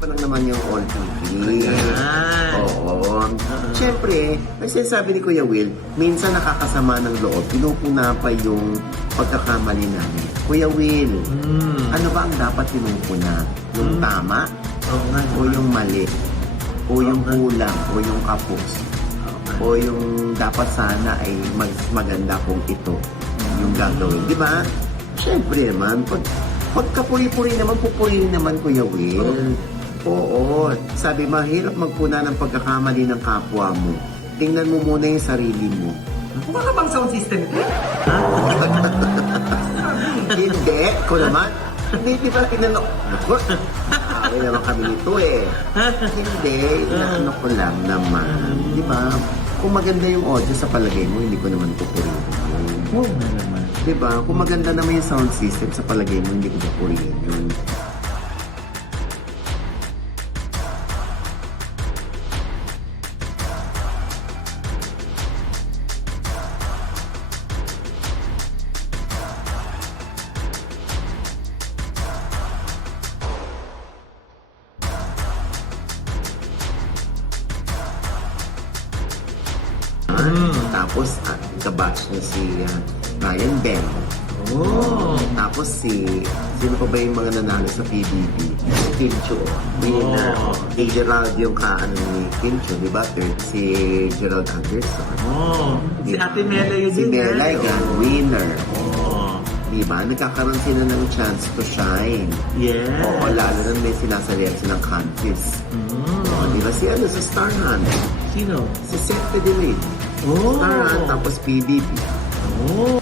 pa lang naman yung all TV. Ayan. Oo. Siyempre, nagsasabi ni Kuya Will, minsan nakakasama ng loob, pinupuna pa yung pagkakamali namin. Kuya Will, ano ba ang dapat pinupuna? Yung tama? Oo nga. O yung mali? O yung kulang? O yung kapos? O yung dapat sana ay maganda kung ito yung gagawin. Di ba? Siyempre naman, pagkapuri-puri naman, pupurihin naman, Kuya Will. Oo. Sabi, mahirap magpuna ng pagkakamali ng kapwa mo. Tingnan mo muna yung sarili mo. Mukha ka bang sound system? Hindi. Ko naman. Hindi, di ba tinanong? Naku, away naman kami nito eh. Hindi. Inaano ko lang naman. Di ba? Kung maganda yung audio sa palagay mo, hindi ko naman pupurihin. Oo nga naman. Di ba? Kung maganda naman yung sound system sa palagay mo, hindi ko pupurihin yun. Tapos, kabatch niya si Ryan Ben. Oh. Tapos sino pa ba yung mga nanalo sa PBB? Si Kim Chiu. Winner. Si Gerald yung kaano ni Kim Chiu, di ba? Third, si Gerald Anderson. Oh. Si Ate Mela yun Si din. Mela yung winner. Oh. Di ba? Nagkakaroon sila ng chance to shine. Yes. Oo, lalo na may sinasalihan silang countries. Oh, di ba? Si ano, sa Star Hunt. Sino? Si Seth Pedelit. Oh. Star Hunt, tapos PBB. Oh.